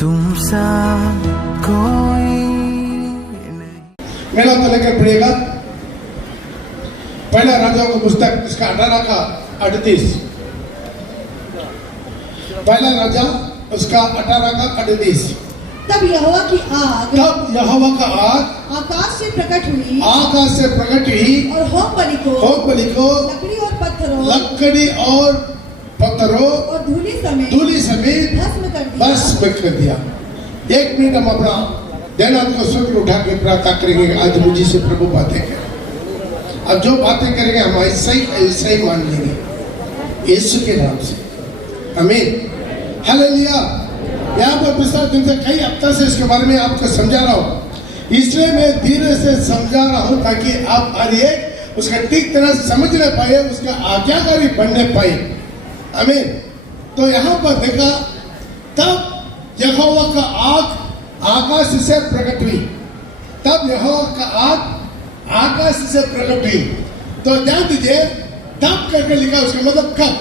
तुमसा कोई नहीं। मेला तो लेकर पड़ेगा पहला राजाओं का पुस्तक इसका 18 का 38। पहला राजा उसका 18 का 38। तब यहोवा की आग का आग आकाश से प्रकट हुई और होम बलि को लकड़ी और पत्थरों और धूली समेत भस्म कर दिया। एक मिनट हम अपना ध्यान को स्वर्ग उठा के प्रार्थना करेंगे। आज मुझे से प्रभु बातें करें। अब जो बातें करेंगे हम ऐसा ही मान लेंगे यीशु के नाम से। आमीन। हालेलुया। यहाँ पर पिछले दिन से कई हफ्ता से इसके बारे में आपको समझा रहा हूँ, इसलिए मैं धीरे से समझा रहा हूँ ताकि आप हर एक उसका ठीक तरह समझने पाए, उसका आज्ञाकारी बनने पाए। आमीन। तो यहाँ पर देखा तब यहोवा का आग आकाश से प्रकट हुई। तब यहोवा का आग आकाश से प्रकट हुई। तो ध्यान दीजिए, तब करके लिखा, उसका मतलब कब।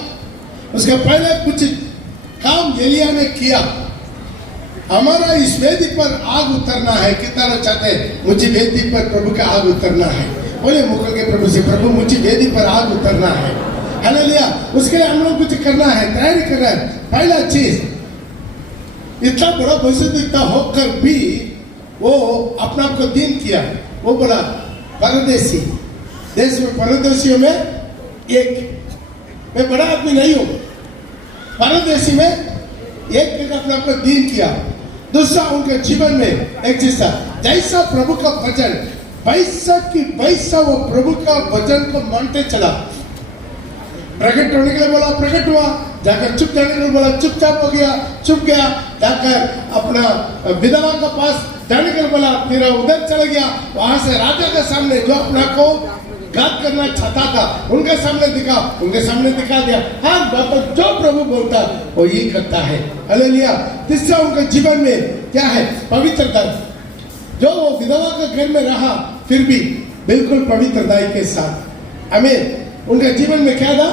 उसका पहले कुछ काम एलिया ने किया। हमारा इस वेदी पर आग उतरना है। कितना लोग चाहते हैं मुझे वेदी पर प्रभु का आग उतरना है? बोले मुख के प्रभु से, प्रभु मुझे वेदी पर आग उतरना है। हालेलुया। उसके लिए हम लोग कुछ करना है, तैयारी करना है। पहला चीज, इतना बड़ा भविष्य होकर भी वो अपना आपको दीन किया। वो बोला परदेसी, देश में परदेशियों में एक, मैं बड़ा आदमी नहीं हूं, परदेशी में एक जगह अपने आपको दीन किया। दूसरा उनके जीवन में एक चीज था, जैसा प्रभु का वचन वैसा वो प्रभु का वचन को मानते चला। प्रकट होने के लिए बोला प्रकट हुआ, जाकर चुप जाने के लिए बोला चुपचाप हो गया, चुप गया। जाकर अपना विधवा के पास जाने के लिए बोला, फिर उधर चला गया। वहां से राजा के सामने जो अपना को घात करना चाहता था उनके सामने दिखा दिया। हाँ बाबा, जो प्रभु बोलता वो यही करता है। हालेलुया। तीसरा उनके जीवन में क्या है? पवित्रता। जो वो विधवा के घर में रहा फिर भी बिल्कुल पवित्रता के साथ। आमीन। उनके जीवन में क्या था?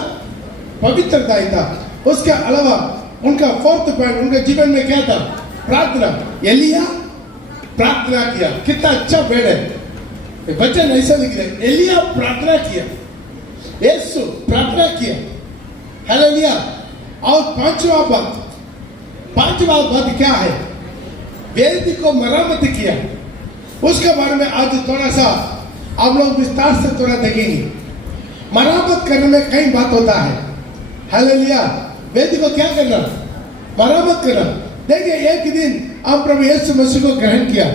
पवित्रता था। उसके अलावा उनका फोर्थ पॉइंट, उनके जीवन में क्या था? प्रार्थना। एलिया प्रार्थना किया। कितना अच्छा बेड है, वचन ऐसा लिख रहे, एलिया प्रार्थना किया, यीशु प्रार्थना किया। हालेलुया। और पांचवा बात क्या है? वेदी को मरम्मत किया। उसके बारे में आज थोड़ा सा आप लोग विस्तार से थोड़ा देखेंगे। मरम्मत करने में कई बात होता है। हालेलुया। वेदी को क्या करना? मरम्मत करना। देखिए, एक दिन आप प्रभु यीशु मसीह को ग्रहण किया,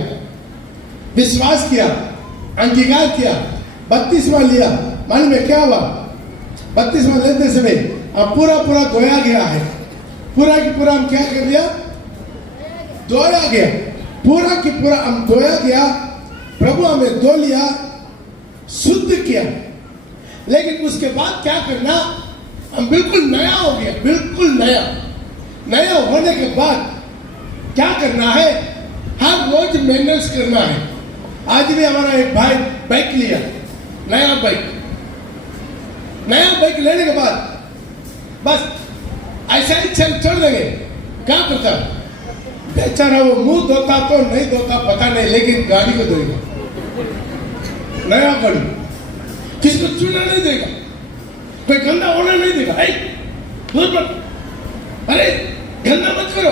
विश्वास किया, अंगीकार किया, बपतिस्मा लिया। मालूम है क्या हुआ? बपतिस्मा लेते समय अब पूरा धोया गया है। पूरा की पूरा हम क्या कर दिया? धोया गया। पूरा की पूरा हम धोया गया। प्रभु हमें धो लिया, शुद्ध किया। लेकिन उसके बाद क्या करना? हम बिल्कुल नया हो गया, बिल्कुल नया होने के बाद क्या करना है? हर रोज मेंटेनेंस करना है। आज भी हमारा एक भाई बाइक लिया, नया बाइक लेने के बाद बस ऐसा ही छोड़ देंगे। क्या करता? बेचारा वो मुंह धोता तो नहीं धोता पता नहीं, लेकिन गाड़ी को धोएगा। नया गाड़ी किसको छूना नहीं देगा, कोई गंदा होना नहीं देगा। अरे गंदा मत करो,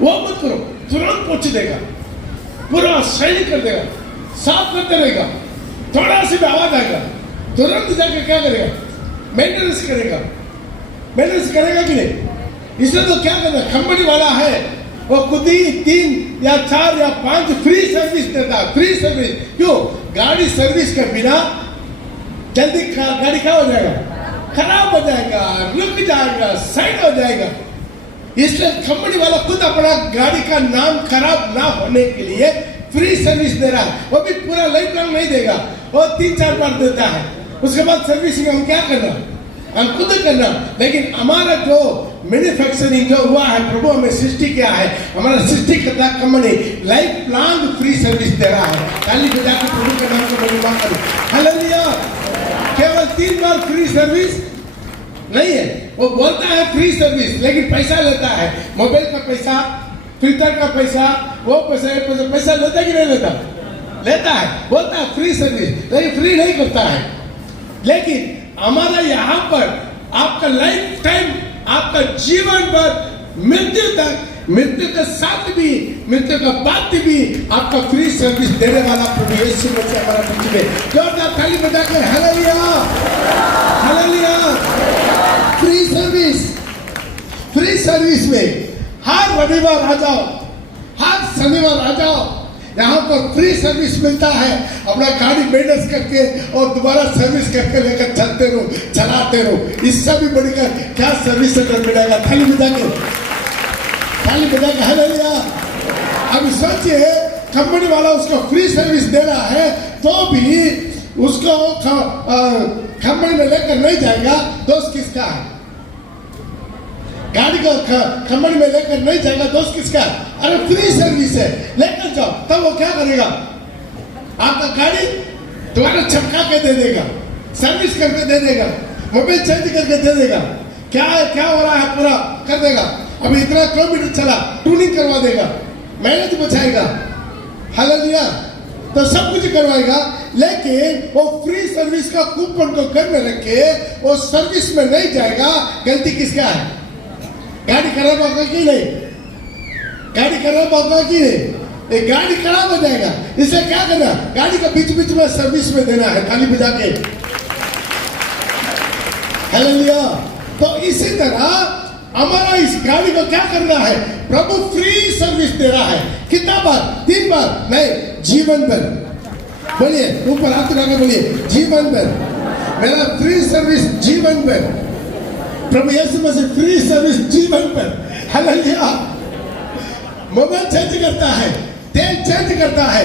वो मत करो, तुरंत पोंछ देगा, पूरा सही कर देगा, साफ करते रहेगा। थोड़ा सी भी आवाज आएगा तुरंत जाकर क्या करेगा? मेंटेनेंस करेगा कि नहीं? इसलिए तो क्या करना, कंपनी वाला है वो खुद ही 3 या 4 या 5 फ्री सर्विस देता। फ्री सर्विस क्यों? गाड़ी सर्विस के बिना जल्दी गाड़ी क्या हो जाएगा? खराब हो जाएगा, रुक जाएगा, साइड हो जाएगा। इसलिए कंपनी वाला खुद अपना गाड़ी का नाम खराब ना होने के लिए फ्री सर्विस दे रहा है। वो भी पूरा लाइफ लॉन्ग नहीं देगा, वो 3-4 बार देता है। उसके बाद सर्विसिंग हम क्या करना? हम खुद करना। लेकिन हमारा जो मैन्युफैक्चरिंग जो हुआ है, प्रभु हमें सृष्टि किया है, हमारा सृष्टि करता company life long free service दे रहा है। ताली बजा के प्रभु के नाम को धन्यवाद करो। हालेलुया। केवल 3 बार फ्री सर्विस नहीं है, वो बोलता है फ्री सर्विस, लेकिन पैसा लेता है। मोबाइल का पैसा, फिल्टर का पैसा, वो पैसा, ये पैसा, पैसा लेता कि नहीं लेता? लेता है, बोलता है फ्री सर्विस, लेकिन फ्री नहीं करता है। लेकिन हमारा यहाँ पर आपका लाइफ टाइम, आपका जीवन भर मृत्यु तक, मृत्यु के साथ भी, मृत्यु के बाद भी आपका फ्री सर्विस देने वाला प्रभु यीशु मसीह हमारा बीच में। जोरदार ताली बजा के hallelujah, hallelujah. Free service, free service में हर रविवार आ जाओ, हर शनिवार आ जाओ, यहाँ पर फ्री सर्विस मिलता है। अपना गाड़ी मेंटेनेंस करके और दोबारा सर्विस करके लेकर चलते रहो, चलाते रहो। इससे भी बढ़कर क्या सर्विस सेंटर मिलेगा? थाली बजा के, थाली बजा के हालेलुया। अब सोचिए, कंपनी वाला उसको फ्री सर्विस दे रहा है तो भी उसको कंपनी में लेकर नहीं जाएगा, दोस्त किसका है? गाड़ी को कंपनी में लेकर नहीं जाएगा, दोस्त किसका? अरे फ्री सर्विस है, लेकर जाओ। तब वो क्या करेगा? आपका गाड़ी दोबारा चमका के दे देगा, सर्विस करके दे देगा, मोबाइल चेंज करके दे देगा, क्या हो रहा है पूरा कर देगा। अभी इतना किलोमीटर चला, ट्यूनिंग करवा देगा, मेहनत बचाएगा, हालेलुया। तो सब कुछ करवाएगा, लेकिन वो फ्री सर्विस का कूपन को घर में रखे वो सर्विस में नहीं जाएगा। गलती किसका है? गाड़ी खराब होगा कि नहीं? गाड़ी खराब होगा कि नहीं? एक गाड़ी खराब हो जाएगा, इसे क्या करना? गाड़ी का बीच बीच में सर्विस में देना है, ताली बजा के हालेलुया। तो इसी तरह हमारा इस गाड़ी को क्या करना है? प्रभु फ्री सर्विस दे रहा है। कितना बार? 3 बार नहीं, जीवन भर। बोलिए, ऊपर हाथ लगा बोलिए, जीवन भर। मेरा फ्री सर्विस जीवन भर। प्रभु यीशु मसीह फ्री सर्विस जीवन पर, हालेलुया। मोबाइल चेंज करता है, तेल चेंज करता है,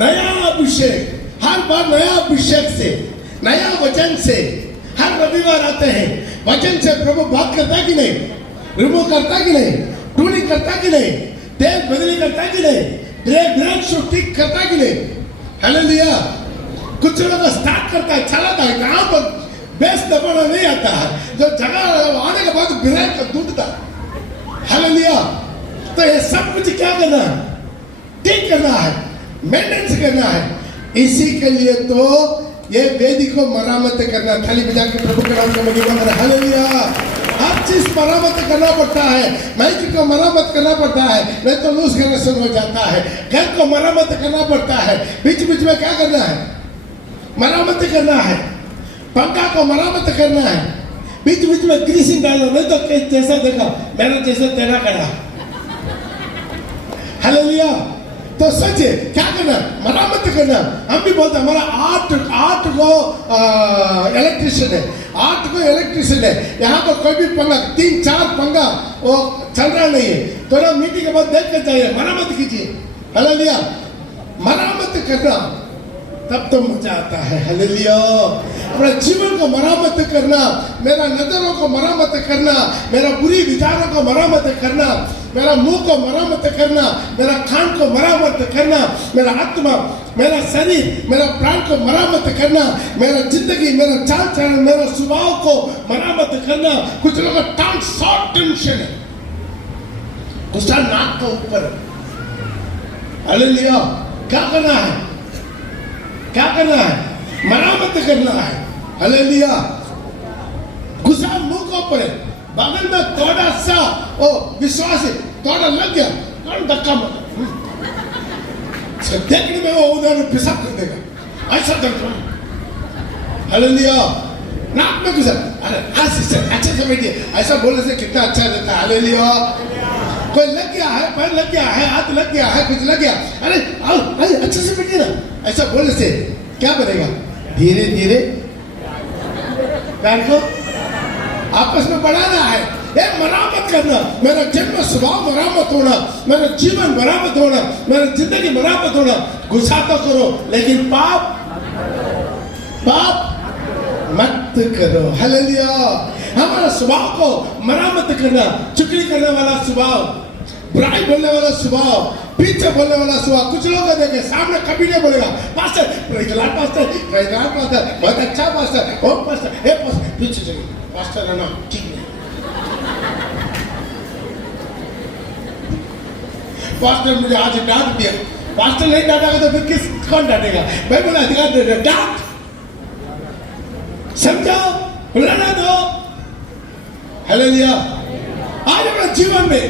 नया अभिषेक, हर बार नया अभिषेक से, नया वचन से। हर रविवार आते हैं, वचन से प्रभु बात करता है कि नहीं? रिमूव करता कि नहीं? ट्यूनिंग करता कि नहीं? तेल बदली करता कि नहीं? ब्रेक शू ठीक करता कि नहीं? हालेलुया। कुछ लोग स्टार्ट करता है, चलाता है, कहाँ पर बेस दबाना नहीं आता है, जो जगह आने के बाद ब्रेक का टूटता है, हालेलुया। तो ये सब कुछ क्या करना है? ठीक करना है, मेंटेनेंस करना है। इसी के लिए तो ये वेदी को मरामत करना। थाली बजा के प्रभु के नाम से महिमा करें, हालेलुया। हर चीज मरामत करना पड़ता है, माइक को मरामत करना पड़ता है, नहीं तो लूज कनेक्शन हो जाता है। घर को मरामत करना पड़ता है, बीच बीच में क्या करना है? मरामत करना है। पंखा को मरामत करना है, बीच बीच में ग्रीसिंग डालना, नहीं तो जैसा देखा मैंने जैसा तेरा करा, हालेलुया। तो सोचिए क्या करना? मरामत करना। हम भी बोलते हमारा आठ को इलेक्ट्रिशियन है, 8 को इलेक्ट्रिशियन है। यहाँ पर कोई भी पंखा 3-4 पंखा वो चल रहा नहीं है, तो ना मीटिंग के बाद देख कर चाहिए, मरामत कीजिए, हालेलुया। मरामत करना, तब तो मजा आता है, हालेलुया। अपना जीवन को मरामत करना, मेरा नजरों को मरामत करना, मेरा बुरी विचारों को मरामत करना, मेरा मुंह को मरामत करना, मेरा कान को मरामत करना, मेरा आत्मा, मेरा शरीर, मेरा प्राण को मरामत करना, मेरा जिंदगी, मेरा चाल चलन, मेरा स्वभाव को मरामत करना। कुछ लोगों का टांग शॉर्ट टेंशन है, दूसरा नाक के ऊपर, हालेलुया। क्या करना है? क्या करना है? मरामत करना है, हालेलुया। गुस्सा मुंह को ऊपर, बगल में थोड़ा सा ओ विश्वास है, थोड़ा लग गया, कौन धक्का मार, देखने में वो उधर पेशाब कर देगा, ऐसा करता, हालेलुया। नाक में गुस्सा, अरे अच्छे से बैठिए, ऐसा बोलने से कितना अच्छा रहता है, हालेलुया। कोई लग गया है, पैर लग गया है, हाथ लग गया है, कुछ लग गया, अरे अच्छे से बैठिए ना, ऐसा बोलने से क्या बनेगा? धीरे धीरे पैर को आपस में बढ़ाना है, ये मरामत करना। मेरा जन्म स्वभाव मरामत होना, मेरा जीवन मरामत होना, मेरा जिंदगी मरामत होना। गुस्सा तो करो, लेकिन पाप मत करो, हालेलुया। हमारा स्वभाव को मरामत करना, चुगली करने वाला स्वभाव, बुराई बोलने वाला स्वभाव, पीछे बोलने वाला स्वभाव। कुछ लोग देखे सामने कभी नहीं बोलेगा, पास्टर बहुत अच्छा पास्टर, ओ पास्टर, हे पास्टर, पीछे चलिए, पास्टर रहना ठीक नहीं। पास्टर मुझे आज डांट दिया। पास्टर नहीं डांटेगा तो फिर कौन डांटेगा? मैं बोला अधिकार दे दे, डांट, समझाओ, बुलाना दो। हालेलुया। आज अपने जीवन में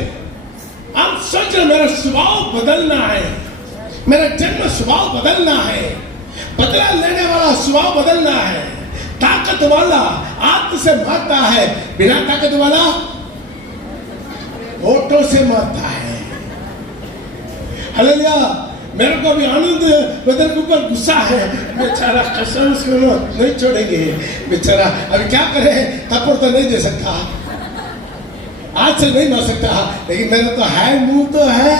आप सोच रहे मेरा स्वभाव बदलना है, मेरा जन्म स्वभाव बदलना है, बदला लेने वाला स्वभाव बदलना है। ताकत वाला आत्म से मरता है, बिना ताकत वाला होठों से मरता है। हालेलुया। मेरे को भी आनंद बदल के ऊपर गुस्सा है, बेचारा कसम से नहीं छोड़ेंगे बेचारा। अभी क्या करे, थप्पड़ तो नहीं दे सकता, आज से नहीं मार सकता, लेकिन मेरा तो है, मुंह तो है।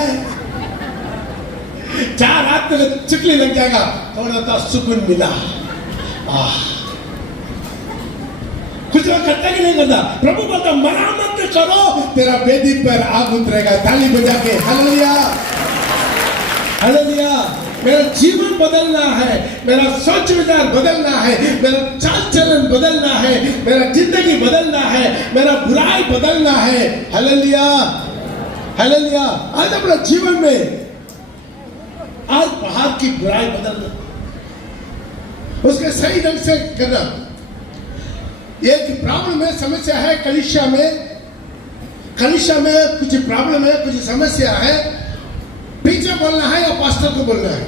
4 रात में चिकली लग जाएगा, थोड़ा सा सुकून मिला। कुछ लोग करता कि नहीं करता? प्रभु बोलता मरामत करो, तेरा वेदी पर आग उतरेगा। ताली बजा के हालेलुया, हालेलुया। मेरा जीवन बदलना है, मेरा सोच विचार बदलना है, मेरा चाल चलन बदलना है, मेरा जिंदगी बदलना है, मेरा बुराई बदलना है। Hallelujah, hallelujah. आज अपना जीवन में आज बाहर की बुराई बदलना, उसके सही ढंग से करना। एक प्रॉब्लम है, समस्या है कलीसिया में, कलीसिया में कुछ प्रॉब्लम है, कुछ समस्या है, पीछे बोलना है या पास्टर को बोलना है?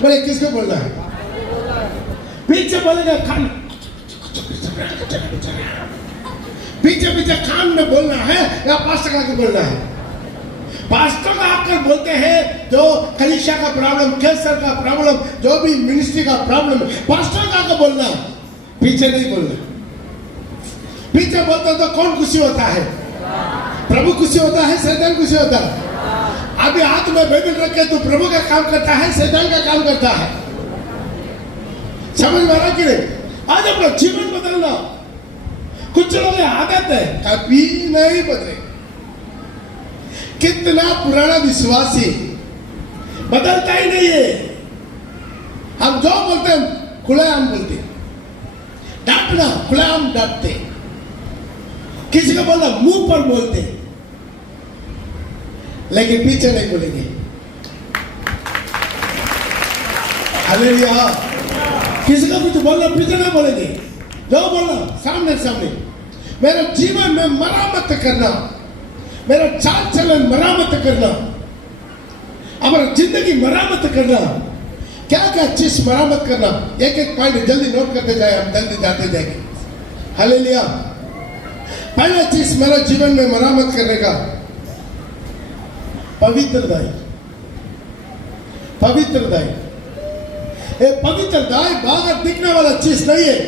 बोले किसको बोलना है? पीछे बोलेगा कान, पीछे पीछे कान में बोलना है या पास्टर का बोलना है? पास्टर का आकर बोलते हैं जो कलीसिया का प्रॉब्लम, कैंसर का प्रॉब्लम, जो भी मिनिस्ट्री का प्रॉब्लम, पास्टर का आकर बोलना, पीछे नहीं बोलना। पीछे बोलता तो कौन खुशी होता है? प्रभु खुशी होता है, शैतान खुशी होता है? अभी हाथ में बाइबल रखे तो प्रभु का काम करता है, शैतान का काम करता है। समझ में आ रहा कि नहीं? आज अपना जीवन बदलना, कुछ लोगों की आदत है कभी नहीं बदले। कितना पुराना विश्वासी बदलता ही नहीं है। हम जो बोलते हैं खुलेआम बोलते, डांटना खुलेआम डांटते, किसी को बोलना मुंह पर बोलते, लेकिन पीछे नहीं बोलेंगे। हालेलुया। किसी को कुछ बोलना पीछे नहीं बोलेंगे, जो बोलना सामने सामने। मेरे जीवन में मरामत करना, मेरा चाल चलन मरामत करना, हमारा जिंदगी मरामत करना। क्या क्या चीज मरामत करना, एक एक पॉइंट जल्दी नोट करते जाए, हम जल्दी जाते जाएंगे। हालेलुया। पहला चीज मेरा जीवन में मरामत करने का, पवित्रताई। पवित्रताई, पवित्रताई बाहर दिखने वाला चीज नहीं है,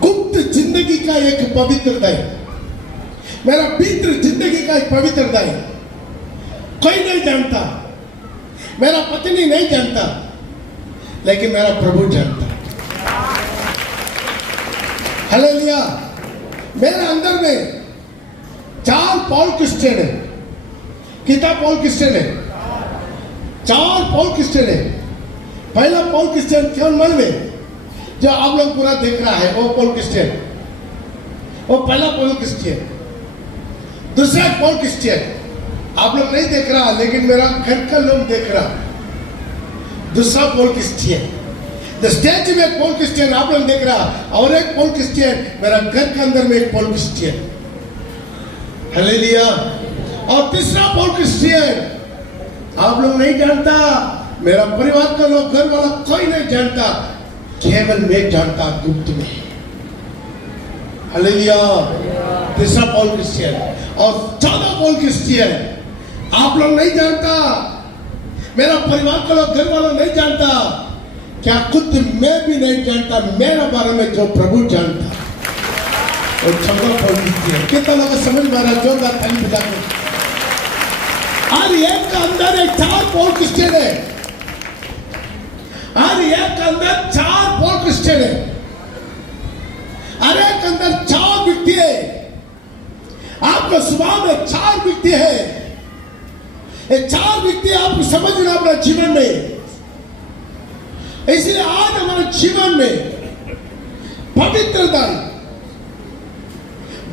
गुप्त जिंदगी का एक पवित्रता है। मेरा भीतर जिंदगी का एक पवित्रता है, कोई नहीं जानता, मेरा पत्नी नहीं जानता, लेकिन मेरा प्रभु जानता। हालेलुया। मेरे अंदर में 4 पॉल क्रिश्चियन है। कितना पॉल क्रिश्चियन है? 4 पॉल क्रिश्चियन है। पहला पॉल क्रिश्चियन कौन मालूम है? जो आप लोग पूरा देख रहा है वो पॉल क्रिश्चियन, वो पहला पॉल क्रिश्चियन। दूसरा पॉल क्रिश्चियन आप लोग नहीं देख रहा, लेकिन मेरा घर का लोग देख रहा। दूसरा पॉल क्रिश्चियन, द स्टेज में एक पॉल क्रिश्चियन आप लोग देख रहा, और एक पॉल क्रिश्चियन मेरा घर के अंदर में एक पॉल क्रिश्चियन। हालेलुया। और तीसरा पॉल क्रिश्चियन आप लोग नहीं जानता, मेरा परिवार का लोग, घर वाला कोई नहीं जानता, केवल मैं जानता गुप्त में। हालेलुया। तीसरा पॉल क्रिश्चियन। और 14 पॉल क्रिश्चियन आप लोग नहीं जानता, मेरा परिवार का लोग, घर वाला नहीं जानता, क्या खुद मैं भी नहीं जानता, मेरे बारे में जो प्रभु जानता। और 14 पॉल क्रिश्चियन। कितना लोग समझ में आ रहा? जोरदार ताली बजा के। हर एक का अंदर एक 4 पॉल क्रिश्चियन है। हर एक के अंदर 4 पॉल क्रिश्चियन है। हर एक के अंदर 4 व्यक्ति है। आपका स्वभाव में 4 व्यक्ति है। ये 4 व्यक्ति आप समझना अपना जीवन में। इसलिए आज हमारे जीवन में पवित्रता,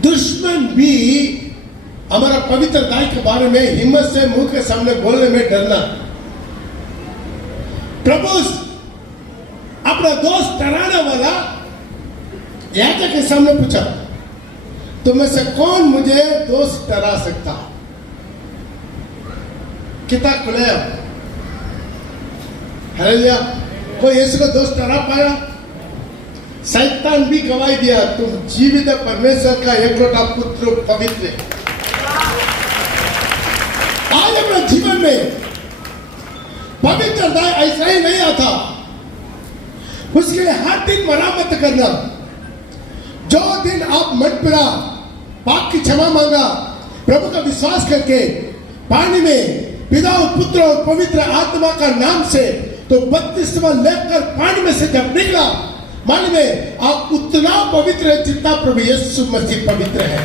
दुश्मन भी हमारा पवित्र दाई के बारे में हिम्मत से मुंह के सामने बोलने में डरना। प्रभु अपना दोस्त डराने वाला याजक के सामने पूछा, तुम में से कौन मुझे दोस्त डरा सकता? किताब खुले, हालेलुया। कोई यीशु को दोस्त डरा पाया? शैतान भी गवाही दिया, तुम जीवित परमेश्वर का एकलौता पुत्र पवित्र है। आज अपने जीवन में पवित्रता ऐसा ही नहीं आता, उसके लिए हर दिन मरामत करना। जो दिन आप मन पड़ा, पाप की क्षमा मांगा, प्रभु का विश्वास करके पानी में पिता और पुत्र और पवित्र आत्मा का नाम से तो बपतिस्मा लेकर पानी में से जब निकला, मन में आप उतना पवित्र है जितना प्रभु यीशु मसीह पवित्र है।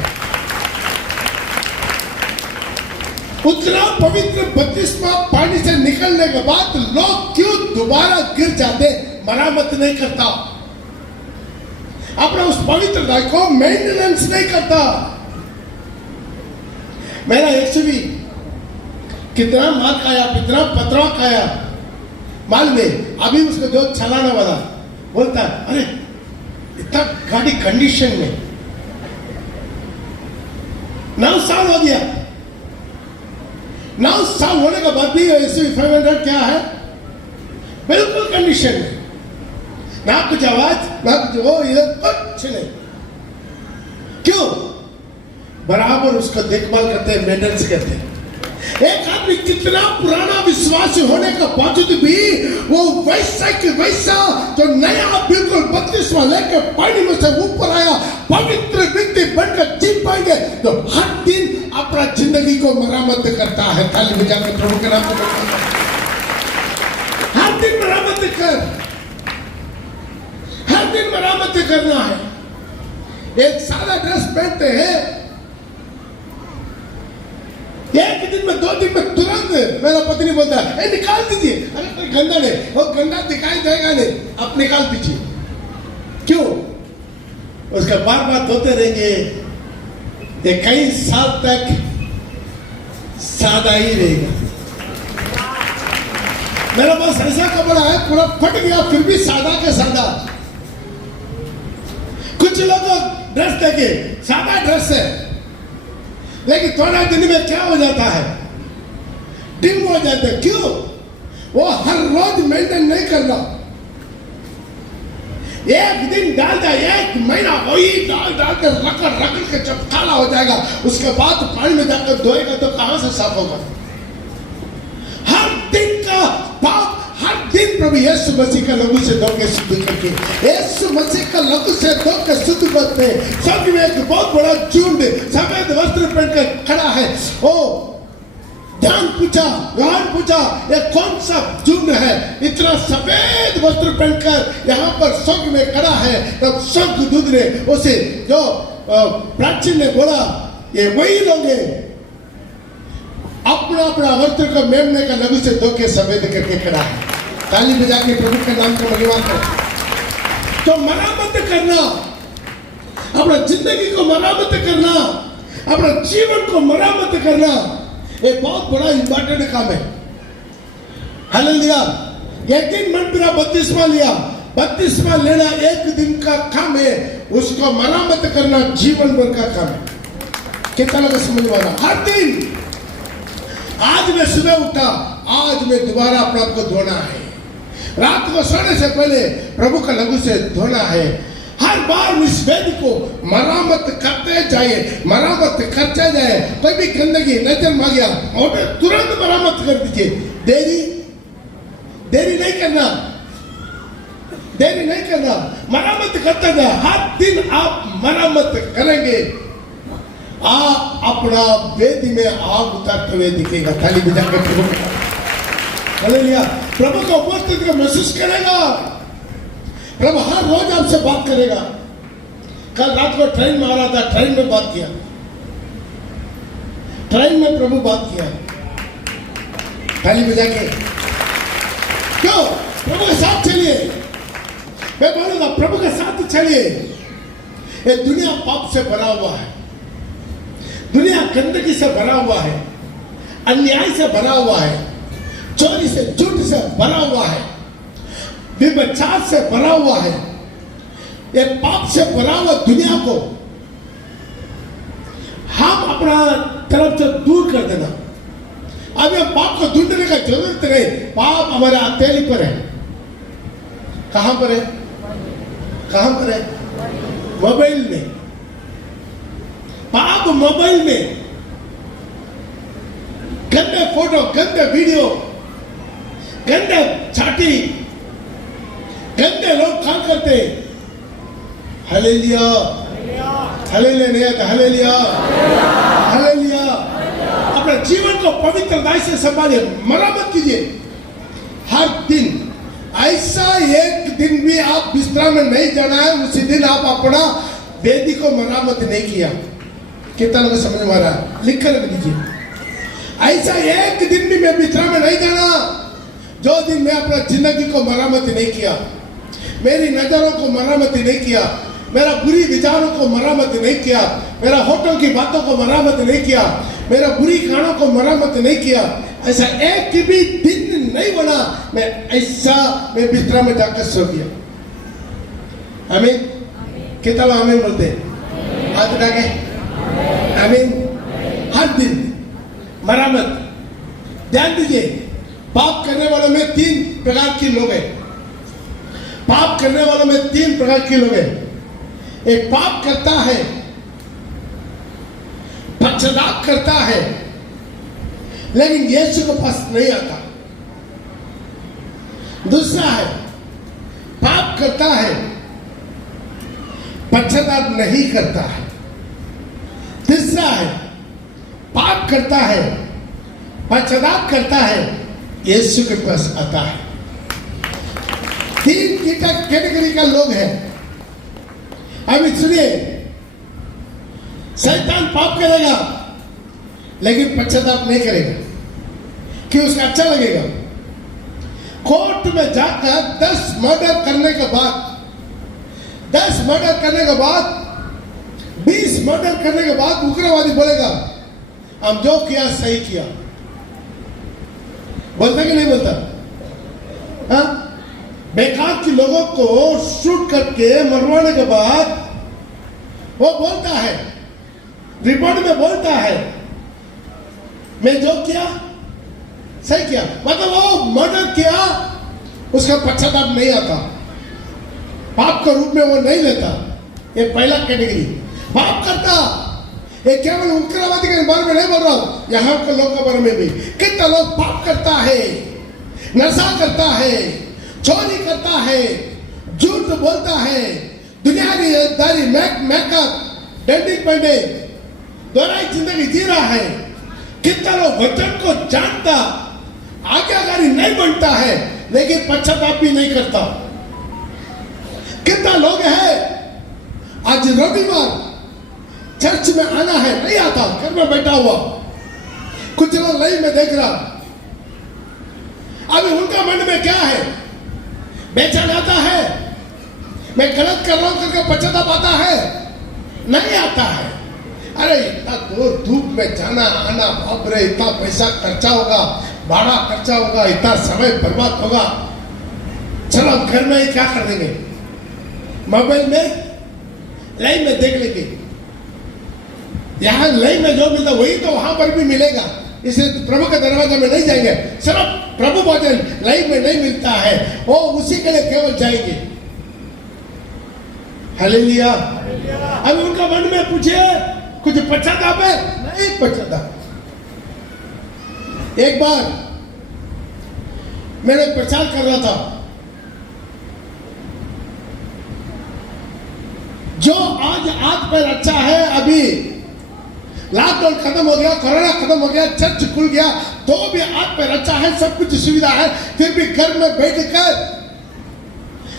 उतना पवित्र बपतिस्मा पानी से निकलने के बाद लोग क्यों दोबारा गिर जाते, मरामत नहीं करता, अपना उस पवित्रता को मेंटेनेंस नहीं करता। मेरा यीशु भी कितना मार खाया, कितना पथरा खाया, माल में अभी उसको जो चलाने वाला बोलता है, अरे इतना गाड़ी कंडीशन में 9 साल हो गया, 9 साल होने के बाद भी यीशु 500 क्या है, बिल्कुल कंडीशन में, ना कुछ आवाज, ना कुछ वो, ये कुछ नहीं। क्यों? बराबर उसका देखभाल करते हैं, मेंटेनेंस करते हैं। एक आदमी कितना पुराना विश्वास होने का बावजूद भी वो वैसा के वैसा जो नया बिल्कुल बपतिस्मा लेकर पानी में से ऊपर आया, पवित्र व्यक्ति बनकर जी पाएंगे, तो हर दिन अपना जिंदगी को मरामत करता है। ताली बजाकर प्रभु के नाम को हर दिन मरामत कर, हर दिन मरामत करना है। एक सादा ड्रेस पहनते हैं, एक दिन में 2 दिन में तुरंत मेरा पत्नी बोलता है, निकाल दीजिए, अरे कोई गंदा नहीं, वो गंदा दिखाई देगा नहीं, आप निकाल दीजिए। क्यों? उसका बार बार धोते रहेंगे, ये कई साल तक सादा ही रहेगा। मेरा पास ऐसा कपड़ा है पूरा फट गया फिर भी सादा के सादा। कुछ लोग ड्रेस देखे सादा ड्रेस है, लेकिन थोड़ा दिन में क्या हो जाता है, डिम हो जाता है। क्यों? वो हर रोज मेंटेन नहीं करना। एक दिन डाल जाए, एक महीना वही डाल कर रगड़ के जब काला हो जाएगा, उसके बाद पानी में जाकर धोएगा तो कहां से साफ होगा? हर दिन का पाप हर दिन प्रभु यीशु मसीह का लहू से धो के शुद्ध करके, यीशु मसीह का लहू से धो के शुद्ध करते हैं। सब में एक बहुत बड़ा झुंड सफेद वस्त्र पहनकर खड़ा है। ओ ध्यान पूछा, ध्यान पूछा, ये कौन सा झुंड है इतना सफेद वस्त्र पहनकर यहाँ पर स्वर्ग में खड़ा है? तब स्वर्गदूत ने उसे जो प्राचीन ने बोला, ये वही लोग हैं अपना अपना वस्त्र को मेमने का लहू से धो के सफेद करके खड़ा है। ताली बजा के प्रभु के नाम को महिमा करो। तो मरामत करना, अपना जिंदगी को मरामत करना, अपना जीवन को मरामत करना, एक बहुत बड़ा इंपॉर्टेंट काम है। हालेलुया। एक दिन मन मेरा बपतिस्मा लिया, बपतिस्मा लेना एक दिन का काम है, उसको मरामत करना जीवन भर का काम है। कितना लोग समझ वाला? हर दिन आज मैं सुबह उठा, आज मैं दोबारा अपने आप को धोना है, रात को सोने से पहले प्रभु का लहू से धोना है। हर बार इस वेद को मरामत करते जाए, मरामत करते जाए। कोई भी गंदगी नजर में आ गया और तुरंत मरामत कर दीजिए। देरी नहीं करना, देरी नहीं करना, मरामत करते जाए। हर दिन आप मरामत करेंगे, आप अपना वेदी में आग उतारते हुए दिखेगा। थाली बजा के प्रभु हालेलुया। प्रभु का उपस्थिति को महसूस करेगा। प्रभु हर रोज आपसे बात करेगा। कल रात को ट्रेन में आ रहा था, ट्रेन में बात किया, ट्रेन में प्रभु बात किया। थाली बजा के क्यों? प्रभु के साथ चलिए। मैं बोलूंगा प्रभु के साथ चलिए। ये दुनिया पाप से भरा हुआ है, दुनिया गंदगी से भरा हुआ है, अन्याय से भरा हुआ है, चोरी से झूठ से भरा हुआ है, व्यभिचार से भरा हुआ है, एक पाप से भरा हुआ दुनिया को हम अपना तरफ से दूर कर देना। अब ये पाप को ढूंढने का जरूरत नहीं, पाप हमारे हथेली पर है। कहां पर है? कहां पर है? मोबाइल में। पाप मोबाइल में, गंदे फोटो, गंदे वीडियो, गंदे चाटी, गंदे लोग काम करते। हालेलुया, हालेलुया नहीं आता, हालेलुया, हालेलुया। अपने जीवन को पवित्रता से संभालिए, मरम्मत कीजिए हर दिन। ऐसा एक दिन भी आप विश्राम में नहीं जाना है, उसी दिन आप अपना वेदी को मरम्मत नहीं किया। कितना लोग समझ में आ रहा है? लिख कर दीजिए, ऐसा एक दिन भी मैं विश्राम में नहीं जाना जो दिन मैं अपना जिंदगी को मरम्मत नहीं किया, मेरी नजरों को मरम्मत नहीं किया, मेरा बुरी विचारों को मरम्मत नहीं किया, मेरा होठों की बातों को मरम्मत नहीं किया, मेरा बुरी कानों को मरम्मत नहीं किया। ऐसा एक भी दिन नहीं बना मैं बिस्तरा में जाकर सो गया। आमीन। कितना लोग आमीन बोलते हैं? हाथ उठाके आमीन। हर दिन मरम्मत। ध्यान दीजिए, पाप करने वालों में 3 प्रकार के लोग हैं। पाप करने वालों में 3 प्रकार के लोग हैं। एक पाप करता है, पश्चाताप करता है, लेकिन यीशु के पास नहीं आता। दूसरा है, पाप करता है, पश्चाताप नहीं करता है। तीसरा है, पाप करता है, पश्चाताप करता है, यीशु के पास आता है। 3 कैटेगरी का लोग हैं। अभी सुनिए, शैतान पाप करेगा लेकिन पश्चाताप नहीं करेगा कि उसका अच्छा लगेगा। कोर्ट में जाकर 10 मर्डर करने के बाद, 10 मर्डर करने के बाद, 20 मर्डर करने के बाद उग्रवादी बोलेगा हम जो किया सही किया। बोलता कि नहीं बोलता? हाँ? बेकार के लोगों को शूट करके मरवाने के बाद वो बोलता है, रिपोर्ट में बोलता है मैं जो किया सही किया। मतलब वो मर्डर किया, उसका पश्चाताप नहीं आता, पाप के रूप में वो नहीं लेता। ये पहला कैटेगरी। पाप करता, ये केवल उग्रवादी के बारे में नहीं बोल रहा हूं, यहां के लोगों के बारे में भी। कितना लोग पाप करता है, नशा करता है, चोरी करता है, झूठ बोलता है, दुनियादारी मेकअप डेटिंग पहने दोहराई जिंदगी जी रहा है। कितना लोग वचन को जानता, आज्ञाकारी नहीं बनता है, लेकिन पश्चाताप भी नहीं करता। कितना लोग हैं आज रविवार चर्च में आना है, नहीं आता, घर में बैठा हुआ। कुछ लोग लाइव में देख रहा, अभी उनका मन में क्या है? बेचा जाता है, मैं गलत कर रहा हूं करके पश्चाताप आता है? नहीं आता है। अरे इतना दूर धूप में जाना आना, बाप रे, इतना पैसा खर्चा होगा, भाड़ा खर्चा होगा, इतना समय बर्बाद होगा, चलो घर में ही क्या कर देंगे, मोबाइल में लाइव में देख लेंगे। यहाँ लाइव में जो मिलता वही तो वहां पर भी मिलेगा, इसलिए प्रभु के दरवाजे में नहीं जाएंगे। सिर्फ प्रभु भजन लाइव में नहीं मिलता है, वो उसी के लिए केवल जाएंगे। हालेलुया। अभी उनका मन में पूछे कुछ पश्चाताप है? नहीं पश्चाताप। एक बार मैंने प्रचार कर रहा था, जो आज हाथ पैर अच्छा है, अभी लॉकडाउन खत्म हो गया, कोरोना खत्म हो गया, चर्च खुल गया, तो भी हाथ पैर अच्छा है, सब कुछ सुविधा है, फिर भी घर में बैठकर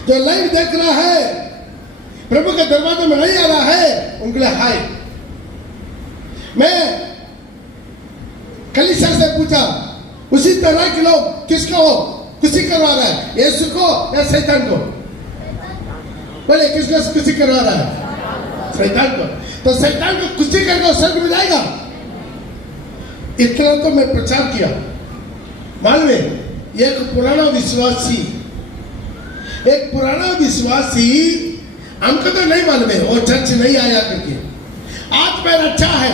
जो लाइव देख रहा है, प्रभु के दरवाजे में नहीं आ रहा है, उनके लिए हाय। मैं कलीसिया से पूछा, उसी तरह के लोग किसको खुशी करवा रहा है, यीशु को या शैतान को? बोले किसको खुशी करवा रहा है? शैतान को। तो शैतान को खुशी करके स्वर्ग में जाएगा? इतना तो मैं प्रचार किया। मालूम है, एक पुराना विश्वासी हमको तो नहीं मालूम है, वो चर्च नहीं आया करके। आज पैर अच्छा है,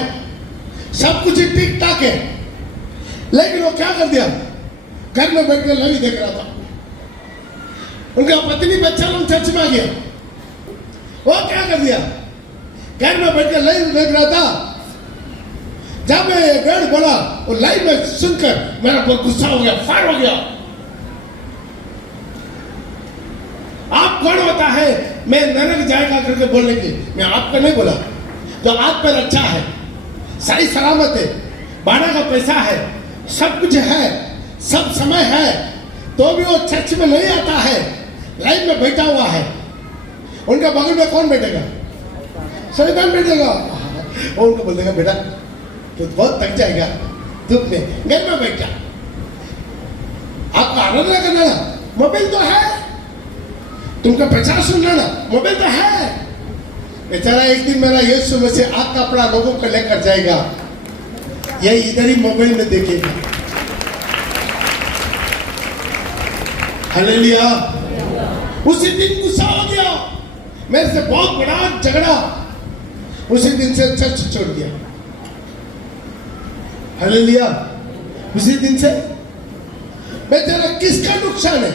सब कुछ ठीक ठाक है, लेकिन वो क्या कर दिया, घर में बैठ कर लवी देख रहा था। उनका पत्नी बच्चा लोग चर्च में आ गया, वो क्या कर दिया, घर में बैठ कर लवी देख रहा था। जब मैं वर्ड बोला, वो लाइव में सुनकर मेरा बहुत गुस्सा हो गया, फायर हो गया। आप कौन होता है मैं नरक जाएगा करके बोलने की? मैं आपका नहीं बोला। तो आप पर अच्छा है, सही सलामत है, बाड़ा का पैसा है, सब कुछ है, सब समय है, तो भी वो चर्च में नहीं आता है, लाइन में बैठा हुआ है। उनका बगल में कौन बैठेगा? शैतान बैठेगा। वो उनको बोल देगा, बेटा तो बहुत थक जाएगा धूप में, घर में बैठ जा, आपका आनंद ना करना ना, मोबाइल तो है, तुमका प्रचार सुनना ना, मोबाइल तो है। बेचारा एक दिन मेरा यीशु मसीह आग का कपड़ा लोगों को लेकर जाएगा, ये इधर ही मोबाइल में देखेगा। हालेलुया। उसी दिन गुस्सा हो गया, मेरे से बहुत बड़ा झगड़ा, उसी दिन से चर्च छोड़ दिया। हालेलुया। उसी दिन से बेचारा किसका नुकसान है?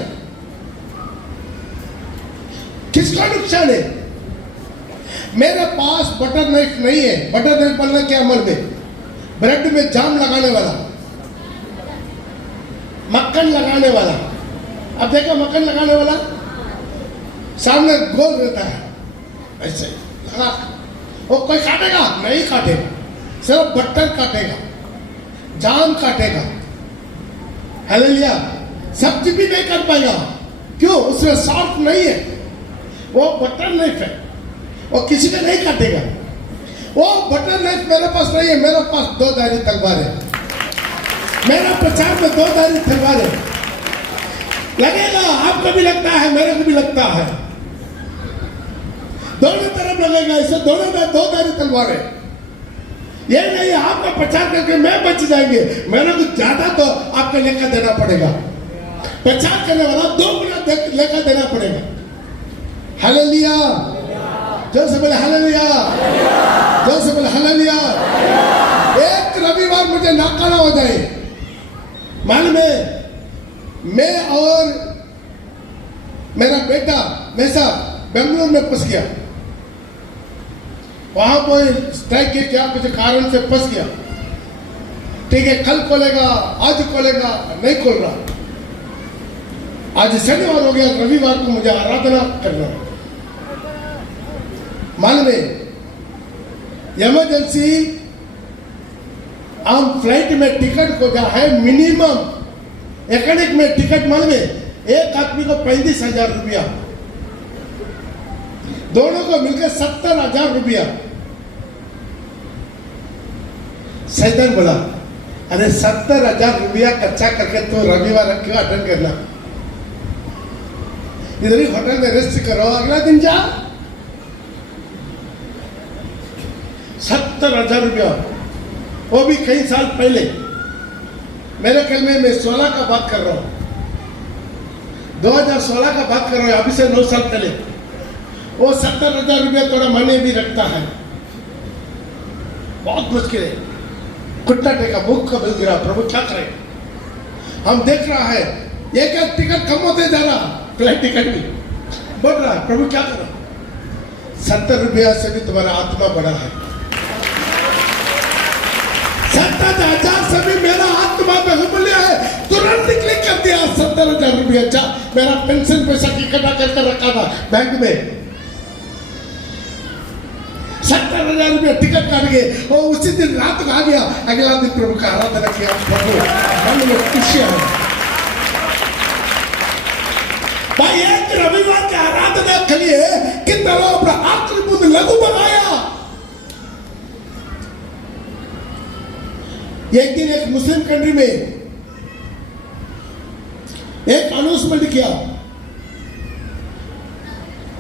किसका नुकसान है? मेरे पास बटर नाइफ नहीं है। बटर नाइफ बोलना क्या अमल में? ब्रेड में जाम लगाने वाला, मक्खन लगाने वाला। अब देखो मक्खन लगाने वाला सामने गोल रहता है, ऐसे लगा, वो कोई काटेगा नहीं? काटेगा, सिर्फ बटर काटेगा, जाम काटेगा। हालेलुया। सब्जी भी नहीं कर पाएगा, क्यों? उसमें सॉफ्ट नहीं है, वो बटर नाइफ है, वो किसी का नहीं काटेगा। वो बटर नाइफ मेरे पास नहीं है, मेरे पास दो धारी तलवार है। मेरा प्रचार में दो धारी तलवार है। लगेगा, आपको भी लगता है, मेरे को भी लगता है, दोनों तरफ लगेगा। इसे दोनों में दो धारी तलवार है। ये नहीं आपका प्रचार करके मैं बच जाएंगे, मेरे को ज्यादा तो आपको लेकर देना पड़ेगा। प्रचार करने वाला 2 गुना लेकर देना पड़ेगा। हालेलुया। जो से बोले हालेलुया, जो से बोले हालेलुया। एक रविवार मुझे नाकारा हो जाए, मालूम है, मैं और मेरा बेटा मैसा बेंगलुरु में फंस गया। वहां कोई स्ट्राइक के क्या कुछ कारण से फंस गया। ठीक है, कल खोलेगा, आज खोलेगा, नहीं खोल रहा। आज शनिवार हो गया, रविवार को मुझे आराधना करना। मालूम है, इमरजेंसी हम फ्लाइट में टिकट को जा है मिनिमम, इकोनॉमिक में टिकट मालूम है एक आदमी को 35,000 रुपया, दोनों को मिलकर 70,000 रुपया। शैतान बोला, अरे 70,000 रुपया खर्चा करके तो रविवार क्यों अटेंड करना? इधर ही होटल में रेस्ट करो, अगला दिन जा। 70,000 रुपया, वो भी कई साल पहले। मेरे ख्याल में मैं 16 का बात कर रहा हूं, 2016 का बात कर रहा हूं, अभी से 9 साल पहले। वो 70,000 रुपया थोड़ा महीने भी रखता है, बहुत मुश्किल है। कुत्ता टेका, मुख का बिल गिरा, प्रभु क्या करे? हम देख रहा है एक टिकट कम होते जा रहा, फ्लाइट टिकट भी बढ़ रहा है, प्रभु क्या करे? 70 रुपया से भी तुम्हारा आत्मा बड़ा है। 70,000 से भी मेरा आत्मा बहुमूल्य है। तुरंत क्लिक कर दिया, 70,000 रुपया जा, मेरा पेंशन पैसा इकट्ठा करके रखा था बैंक में, 70,000 रुपया टिकट काट के, और उसी दिन रात को आ गया। अगला दिन प्रभु का आराधना किया, प्रभु मन में खुशी है। भाई एक रविवार की आराधना के लिए कितना लोग अपना आखिरी बुद्ध लघु बनाया। एक दिन एक मुस्लिम कंट्री में एक अनाउंसमेंट किया,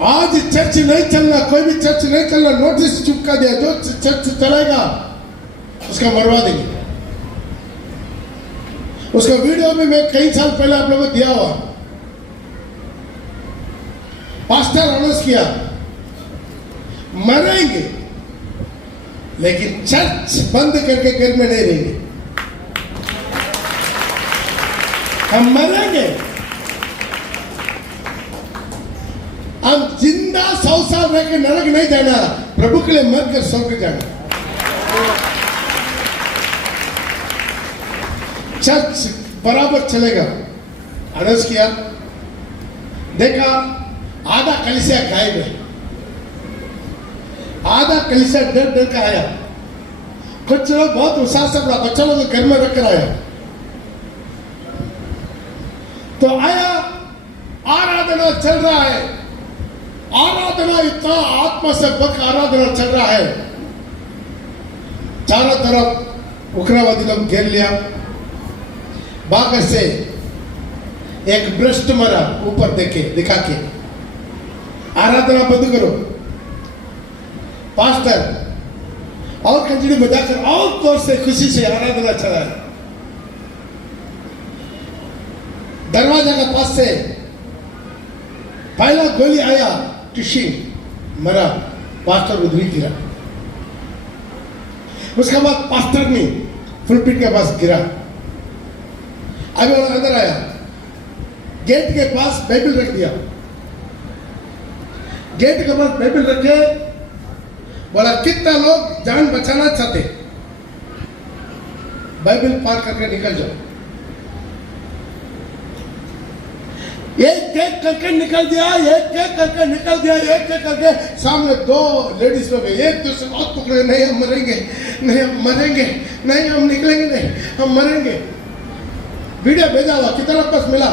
आज चर्च नहीं चलना, कोई भी चर्च नहीं चलना, नोटिस चिपका दिया, जो चर्च चलेगा उसका मरवा देंगे। उसका वीडियो भी मैं कई साल पहले आप लोगों को दिया हुआ। पास्टर अनाउंस किया मरेंगे लेकिन चर्च बंद करके घर में नहीं रहेंगे, हम मरेंगे, हम जिंदा 100 साल रह के नरक नहीं जाना, प्रभु के लिए मर कर स्वर्ग जाना। चर्च बराबर चलेगा। अनाउंस किया, देखा आधा कलीसिया गायब है, आधा कलीसिया डर डर का आया, कुछ लोग बहुत उत्साह से बच्चा लोग घर में रख कर आया, तो आया आराधना चल रहा है, आराधना इतना आत्मा से भक्त आराधना चल रहा है, चारों तरफ उग्रवादी लोग घेर लिया, बाहर से एक भ्रष्ट मरा ऊपर देखे दिखा के, आराधना बंद करो। पास्टर और कंजड़ी बजाकर और जोर से खुशी से आराधना चला। दरवाजा के पास से पहला गोली आया, टिशी मरा, पास्टर उधरी गिरा। उसके बाद पास्टर ने फुलपिट के पास गिरा। अभी वो अंदर आया, गेट के पास बाइबल रख दिया, गेट के पास बाइबल रखे, बोला कितना लोग जान बचाना चाहते, बाइबल पार करके निकल जाओ। एक एक करके निकल दिया, एक एक करके निकल दिया, एक एक करके सामने 2 लेडीज लोग, एक दूसरे को हाथ पकड़े, नहीं हम मरेंगे, नहीं हम मरेंगे, नहीं हम निकलेंगे, नहीं हम मरेंगे। वीडियो भेजा हुआ, कितना पास मिला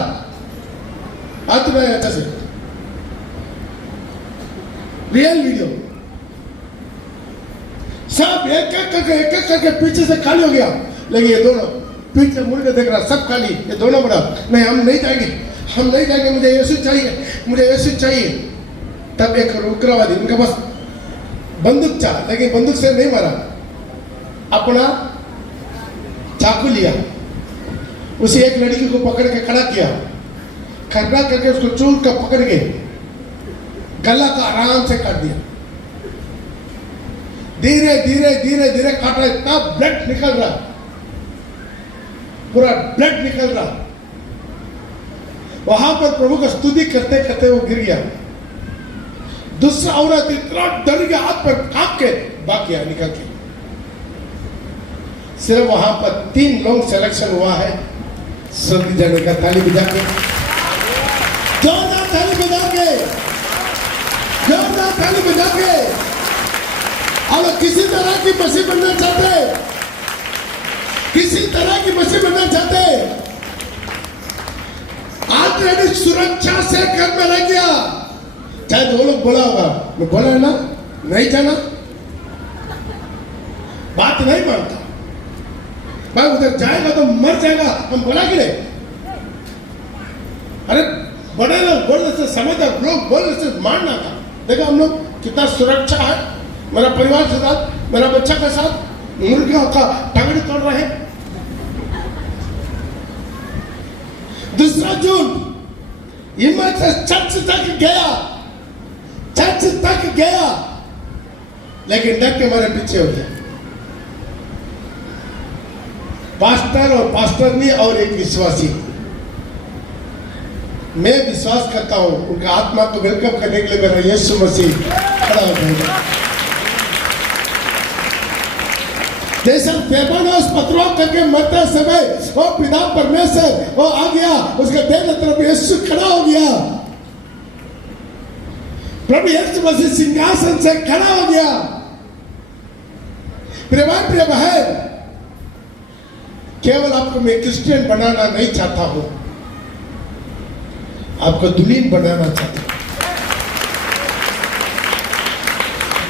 हाथ में कैसे, रियल वीडियो। सब एक एक करके पीछे से खाली हो गया, लेकिन ये दोनों पीछे मुड़ के देख रहा, सब खाली, ये दोनों बड़ा, नहीं हम नहीं जाएंगे, हम नहीं जाएंगे, मुझे यीशु चाहिए, मुझे यीशु चाहिए। तब एक उग्रवादी, उनके पास बंदूक था, लेकिन बंदूक से नहीं मारा, अपना चाकू लिया, उसी एक लड़की को पकड़ के खड़ा किया, खड़ा करके उसको चूल कर पकड़ के गला का आराम से काट दिया। धीरे धीरे धीरे धीरे काट रहा, इतना ब्लड निकल रहा, पूरा ब्लड निकल रहा। वहां पर प्रभु का स्तुति करते करते वो गिर गया। दूसरा औरत इतना डर गया, हाथ पर कांप के भाग गया निकल के। सिर्फ वहां पर 3 लोग सिलेक्शन हुआ है स्वर्ग जाने का। ताली बजा के, जोरदार ताली बजा के, जोरदार ताली बजा के। अब किसी तरह की मसीह बनना चाहते, किसी तरह की मसीह बनना चाहते, ऑलरेडी सुरक्षा से घर में रह गया। चाहे वो लोग बोला होगा, मैं बोला है ना नहीं जाना, बात नहीं मानता भाई, उधर जाएगा तो मर जाएगा, हम बोला कि नहीं। अरे बड़े लोग बोलने से, समझदार लोग बोलने से मानना था। देखो हम लोग कितना सुरक्षा है, मेरा परिवार के साथ, मेरा बच्चा के साथ मुर्गियों का टंगड़ी तोड़ रहे। दूसरा जून हिम्मत से चर्च तक गया, चर्च तक गया, लेकिन डर के मारे पीछे हो गया। पास्टर और पास्टरनी और एक विश्वासी, मैं विश्वास करता हूं उनका आत्मा को वेलकम करने के लिए मेरा यीशु मसीह खड़ा हो जाएगा। जैसा स्तेफानोस पत्थरों करके मरते समय वो पिता परमेश्वर वो आ गया, उसके देह तरफ यीशु खड़ा हो गया, प्रभु यीशु मसीह सिंहासन से खड़ा हो गया। प्रिय भाई प्रिय बहन, केवल आपको मैं क्रिश्चियन बनाना नहीं चाहता हूं, आपको दुल्हन बनाना चाहता हूं।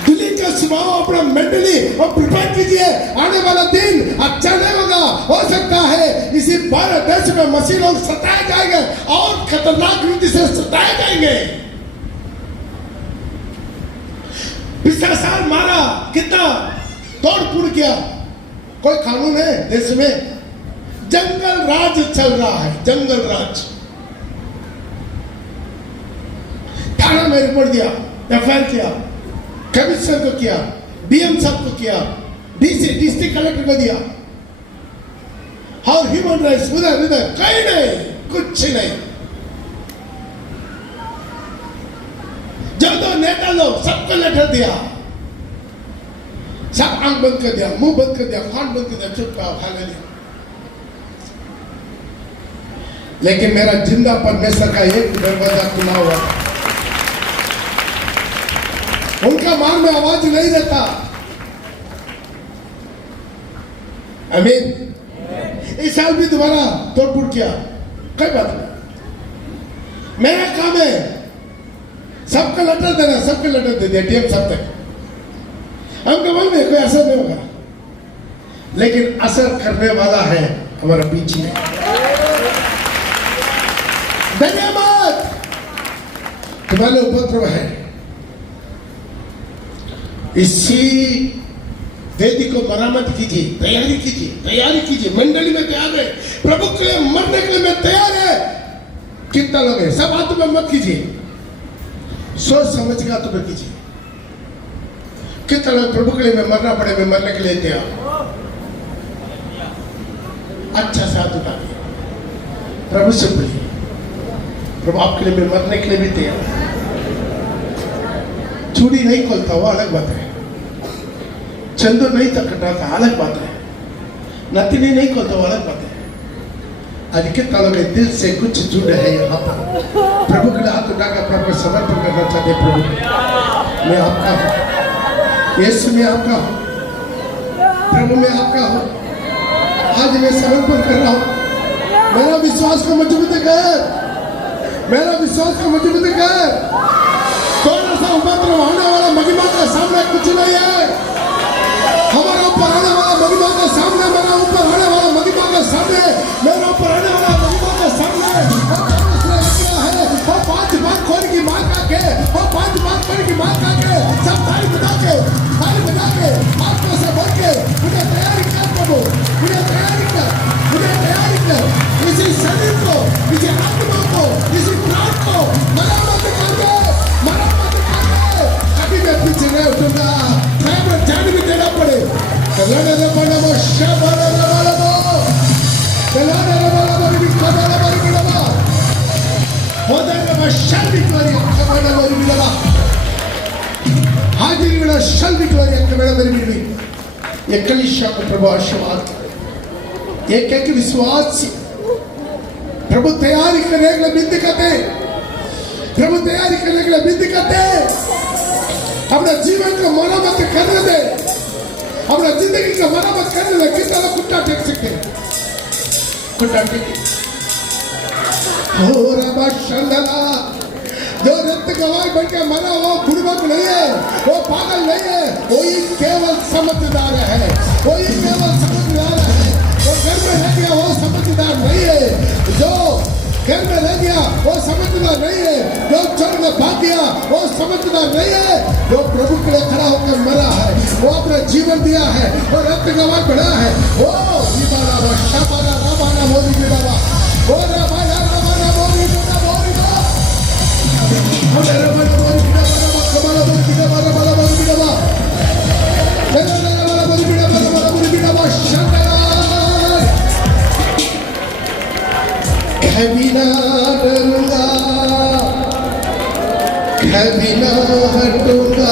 दुल्हन का स्वभाव अपना मेंटली और प्रिपेयर कीजिए, आने वाला दिन अच्छा नहीं होगा। हो सकता है इसी भारत देश में मसीह लोग सताए जाएंगे और खतरनाक रीति से सताए जाएंगे। पिछला साल मारा, कितना तोड़ फोड़ किया, कोई कानून है देश में? जंगल राज चल रहा है, जंगल राज। थाना में रिपोर्ट दिया, एफआईआर किया, कमिश्नर को किया, डीएम साहब को किया, डीसी डिस्ट्रिक्ट कलेक्टर को दिया, और ह्यूमन राइट्स उधर उधर कहीं नहीं, कुछ नहीं। जब तो नेता लोग सबको लेटर दिया, सब आंख बंद कर दिया, मुंह बंद कर दिया, कान बंद कर दिया, चुपचाप खा लिया। लेकिन मेरा जिंदा परमेश्वर का एक दरवाजा खुला हुआ, उनका मान में आवाज नहीं देता। आमीन। इस साल भी दोबारा तोड़फोड़ किया, कोई बात नहीं, मेरा काम है सबका लेटर देना, सबके लेटर दे दिया डीएम साहब तक। हमको मन में कोई असर नहीं होगा, लेकिन असर करने वाला है हमारा पीछे। धन्यवाद। तुम्हारे उपद्रव है, इसी वेदी को मरम्मत कीजिए, तैयारी कीजिए, तैयारी कीजिए। मंडली में तैयार है, प्रभु के लिए मरने के लिए मैं तैयार है। कितना लोग है, सब हाथ में मत कीजिए, सोच समझ के हाथ में कीजिए। कितना लोग प्रभु के लिए मैं मरना पड़े, मैं मरने के लिए तैयार। अच्छा साथ उठा प्रभु से बोलिए, प्रभु आपके लिए मैं मरने के लिए भी तैयार। चूड़ी नहीं खोलता वो अलग बात है, चंदू नहीं कटाता अलग बात है, नथनी नहीं खोलता वो अलग बात है। आज कितना लोग दिल से कुछ जुड़े हैं यहाँ पर, प्रभु के लिए हाथ उठाकर प्रभु समर्पण करना चाहते हैं। प्रभु मैं आपका हूँ, यीशु मैं आपका हूँ, प्रभु मैं आपका हूँ। आज मैं समर्पण कर रहा हूँ। मेरा विश्वास को मजबूत कर, मेरा विश्वास को मजबूत कर। थोड़ा सा उपद्रव आने वाला महिमा के सामने कुछ नहीं है। हमारे ऊपर आने वाला महिमा के सामने, मेरा ऊपर आने वाला महिमा के सामने, मेरे ऊपर आने वाला महिमा के सामने है। वो 5 बार खोल की मार के, वो 5 बार खोल की मार के, सब ताली बजा के, आत्मा से बोल के, मुझे तैयारी कर प्रभु, मुझे तैयारी कर, मुझे तैयारी कर। इसी शरीर को, इसी आत्मा को, इसी प्राण को मरम्मत कर दे, मरम्मत कर दे। कभी मैं पीछे नहीं उठूंगा, मैं जान भी देना पड़े। कलाने रे बड़ा शबरा रे बड़ा, कलाने रे बड़ा भी कलाने रे बड़ा, होदे रे शल्दी क्लोरी कलाने रे बड़ा, हाजिर में शल्दी क्लोरी कलाने रे बड़ा। ये कलीसिया को प्रभु आशीर्वाद, एक एक विश्वास प्रभु तैयारी करने के लिए विनती करते, प्रभु तैयारी करने के लिए विनती करते। अपना जीवन को मरम्मत करने दे, अपना जिंदगी को मरम्मत करने दे। कितना लोग कुत्ता टेक सकते हैं, कुत्ता टेक। हो रबा शंदला, जो रक्त गवाह बन के मरा वो बुड़बक नहीं है, वो पागल नहीं है, वही केवल समझदार है, वही केवल समझदार है। वो घर में रह गया वो समझदार नहीं है, जो घर में रह गया वो समझदार नहीं है, जो चढ़ में भाग गया वो समझदार नहीं है। जो प्रभु के लिए खड़ा होकर मरा है, वो अपना जीवन दिया है, वो रक्त गवाह बढ़ा है। ओ इबाला शाबाला राबाना मोदी बिलावा, ओ राबाना राबाना मोदी बिलावा, मोदी बिलावा, हमारे राबाना मोदी बिलावा, कमाला मोदी बिलावा, राबाना मोदी बिलावा, राबाना मोदी बिलावा, राबाना मोदी बिलावा। शांता कभी ना डरूंगा, कभी ना हटूंगा।